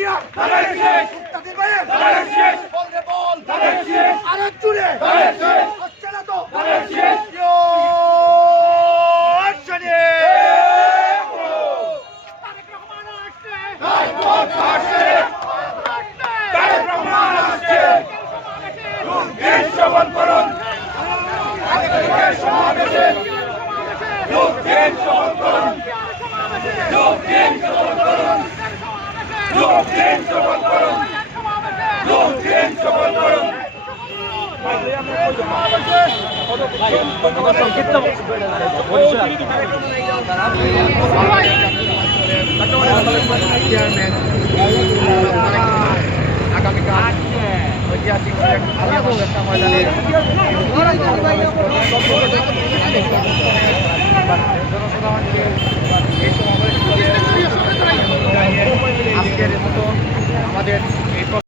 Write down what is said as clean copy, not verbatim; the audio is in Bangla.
হাতিয়ার মুক্তাদির ভাইয়ের বল রে বল আরে জুড়ে হচ্ছে না তো আগামীকাল ঐতিহাসিক ময়দানে জনসাধারণকে এই সমাবেশ আজকের মতো আমাদের